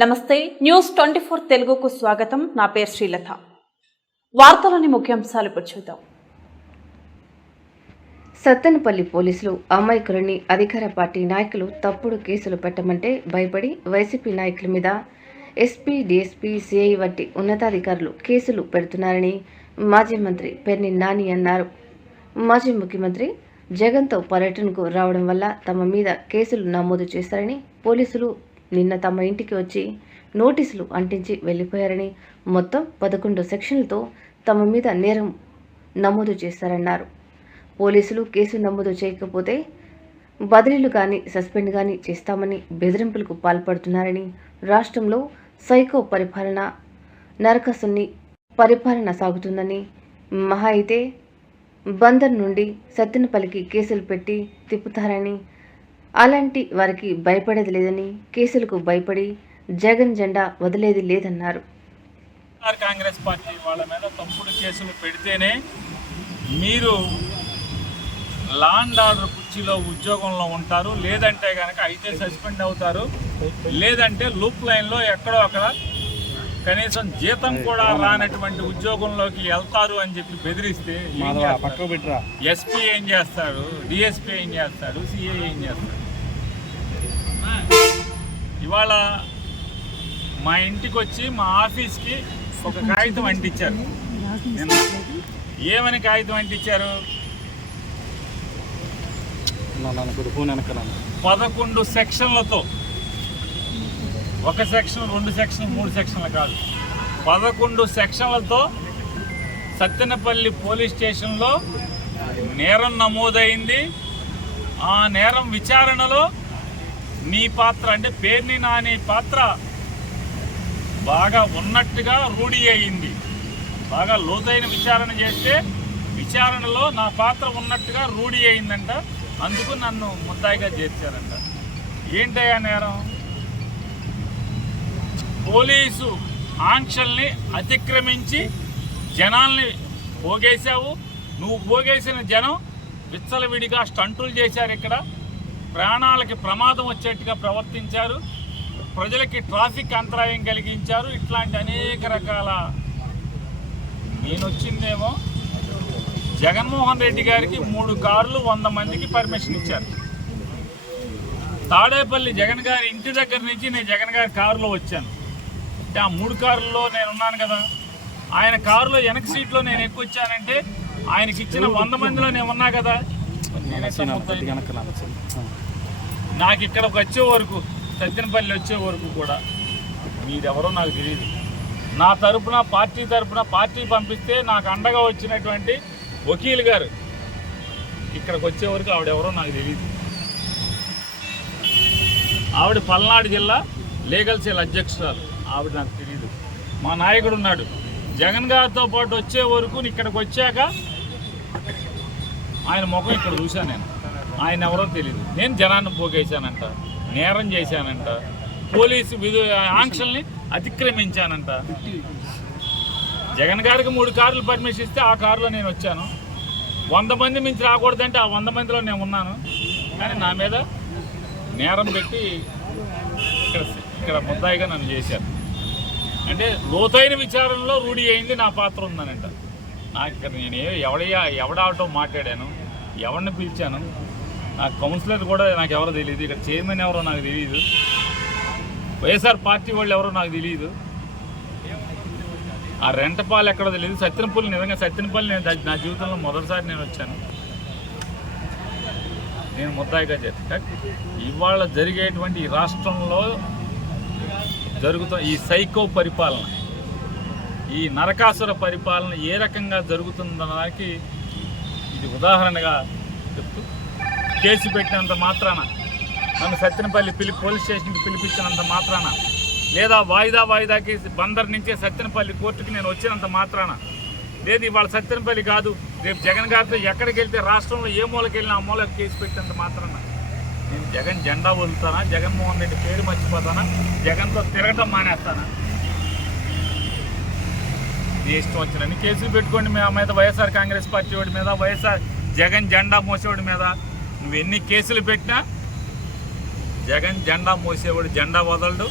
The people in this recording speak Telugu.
నమస్తే న్యూస్ 24 తెలుగుకు స్వాగతం. నా పేరు శ్రీలత. వార్తలోని ముఖ్యాంశాలు చూద్దాం. సత్తెనపల్లి పోలీసులు అమాయకులని అధికార పార్టీ నాయకులు తప్పుడు కేసులు పెట్టమంటే భయపడి వైసీపీ నాయకుల మీద ఎస్పీ, డీఎస్పీ, సిఐ వంటి ఉన్నతాధికారులు కేసులు పెడుతున్నారని మాజీ మంత్రి పెర్ని నాని అన్నారు. మాజీ ముఖ్యమంత్రి జగన్తో పర్యటనకు రావడం వల్ల తమ మీద కేసులు నమోదు చేశారని, పోలీసులు నిన్న తమ ఇంటికి వచ్చి నోటీసులు అంటించి వెళ్లిపోయారని, మొత్తం 11 సెక్షన్లతో తమ మీద నేరం నమోదు చేశారన్నారు. పోలీసులు కేసు నమోదు చేయకపోతే బదిలీలు కానీ సస్పెండ్ కానీ చేస్తామని బెదిరింపులకు పాల్పడుతున్నారని, రాష్ట్రంలో సైకో పరిపాలన, నరకసుని పరిపాలన సాగుతుందని, మహా అయితే బందర్ నుండి సత్తెనపల్లికి కేసులు పెట్టి తిప్పుతారని, అలాంటి వారికి భయపడేది లేదని, కేసులకు భయపడి జగన్ జెండా వదిలేది లేదన్నారు. కాంగ్రెస్ పార్టీ వాళ్ళ మీద తప్పుడు కేసులు పెడితేనే మీరు లా అండ్ ఆర్డర్ కుర్చీలో ఉద్యోగంలో ఉంటారు, లేదంటే కనుక అయితే సస్పెండ్ అవుతారు, లేదంటే లూప్ లైన్లో ఎక్కడో అక్కడ కనీసం జీతం కూడా రానటువంటి ఉద్యోగంలోకి వెళ్తారు అని చెప్పి బెదిరిస్తే ఎస్పీ ఏం చేస్తాడు, డిఎస్పీ ఏం చేస్తాడు, సిఐ ఏం చేస్తాడు? ఇవాళ మా ఇంటికి వచ్చి మా ఆఫీస్కి ఒక కాగితం అంటించారు. ఏమని కాగితం అంటించారు? 11 సెక్షన్లతో, ఒక సెక్షన్, 2 సెక్షన్, 3 సెక్షన్లు కాదు, 11 సెక్షన్లతో సత్తెనపల్లి పోలీస్ స్టేషన్లో నేరం నమోదైంది. ఆ నేరం విచారణలో నీ పాత్ర అంటే పేర్ని నాని పాత్ర బాగా ఉన్నట్టుగా రూఢి అయింది. బాగా లోతైన విచారణ చేస్తే విచారణలో నా పాత్ర ఉన్నట్టుగా రూఢి అయిందంట. అందుకు నన్ను ముద్దాయిగా చేర్చారంట. ఏంటయ్యా నేరం? పోలీసు ఆంక్షల్ని అతిక్రమించి జనాల్ని పోగేశావు. నువ్వు పోగేసిన జనం విచ్చలవిడిగా స్టంటులు చేశారు. ఇక్కడ ప్రాణాలకి ప్రమాదం వచ్చేట్టుగా ప్రవర్తించారు, ప్రజలకి ట్రాఫిక్ అంతరాయం కలిగించారు. ఇట్లాంటి అనేక రకాల. నేను వచ్చిందేమో జగన్మోహన్ రెడ్డి గారికి 3 కార్లు 100 మందికి పర్మిషన్ ఇచ్చారు. తాడేపల్లి జగన్ గారి ఇంటి దగ్గర నుంచి నేను జగన్ గారి కారులో వచ్చాను. అంటే ఆ 3 కార్లలో నేను ఉన్నాను కదా. ఆయన కారులో వెనక సీట్లో నేను ఎక్కువ వచ్చానంటే ఆయనకి ఇచ్చిన 100 మందిలో నేను ఉన్నా కదా. నాకు ఇక్కడికి వచ్చే వరకు, సత్తెనపల్లి వచ్చే వరకు కూడా మీరెవరో నాకు తెలియదు. నా తరపున, పార్టీ తరపున, పార్టీ పంపిస్తే నాకు అండగా వచ్చినటువంటి వకీల్ గారు ఇక్కడికి వచ్చే వరకు ఆవిడెవరో నాకు తెలియదు. ఆవిడ పల్నాడు జిల్లా లీగల్ సెల్ అధ్యక్షురాలు, ఆవిడ నాకు తెలియదు. మా నాయకుడు ఉన్నాడు. జగన్ గారితో పాటు వచ్చే వరకు ఇక్కడికి వచ్చాక ఆయన ముఖం ఇక్కడ చూశాను నేను. ఆయన ఎవరో తెలియదు. నేను జనాన్ని పోగేశానంట, నేరం చేశానంట, పోలీసు ఆంక్షల్ని అతిక్రమించానంట. జగన్ గారికి 3 కార్లు పర్మిషన్ ఇస్తే ఆ కారులో నేను వచ్చాను. 100 మంది మించి రాకూడదంటే ఆ 100 మందిలో నేను ఉన్నాను. కానీ నా మీద నేరం పెట్టి ఇక్కడ ముద్దాయిగా నన్ను చేశారు. అంటే లోతైన విచారణలో రూఢి అయింది నా పాత్ర ఉందనంట. నాకు ఇక్కడ నేను ఎవడాటో మాట్లాడాను, ఎవరిని పిలిచాను, నాకు కౌన్సిలర్ కూడా నాకు ఎవరో తెలియదు, ఇక్కడ చైర్మన్ ఎవరో నాకు తెలియదు, వైఎస్ఆర్ పార్టీ వాళ్ళు ఎవరో నాకు తెలియదు, ఆ రెంటపాలు ఎక్కడో తెలియదు. సత్తెనపల్లి, నిజంగా సత్తెనపల్లి నేను నా జీవితంలో మొదటిసారి నేను వచ్చాను. నేను ముద్దాయిగా చేస్తాను. ఇవాళ జరిగేటువంటి ఈ రాష్ట్రంలో జరుగుతున్న ఈ సైకో పరిపాలన, ఈ నరకాసుర పరిపాలన ఏ రకంగా జరుగుతుందనడానికి ఇది ఉదాహరణగా చెప్తూ, కేసు పెట్టినంత మాత్రాన, నన్ను సత్తెనపల్లి పోలీస్ స్టేషన్కి పిలిపించినంత మాత్రాన, లేదా వాయిదాకి బందర్ నుంచే సత్తెనపల్లి కోర్టుకి నేను వచ్చినంత మాత్రాన, లేదు ఇవాళ సత్తెనపల్లి కాదు రేపు జగన్ గారితో ఎక్కడికి వెళ్తే రాష్ట్రంలో ఏ మూలకి వెళ్ళినా ఆ మూలకి కేసు పెట్టినంత మాత్రాన నేను జగన్ జెండా వదులుతానా, జగన్మోహన్ రెడ్డి పేరు మర్చిపోతానా, జగన్తో తిరగటం మానేస్తానా? నీ ఇష్టం వచ్చినని కేసులు పెట్టుకోండి. మా మీద, వైఎస్ఆర్ కాంగ్రెస్ పార్టీ వాడి మీద, వైఎస్ఆర్ జగన్ జెండా మోసేవాడి మీద నువ్వు ఎన్ని కేసులు పెట్టినా జగన్ జెండా మోసేవాడు జెండా వదలడు.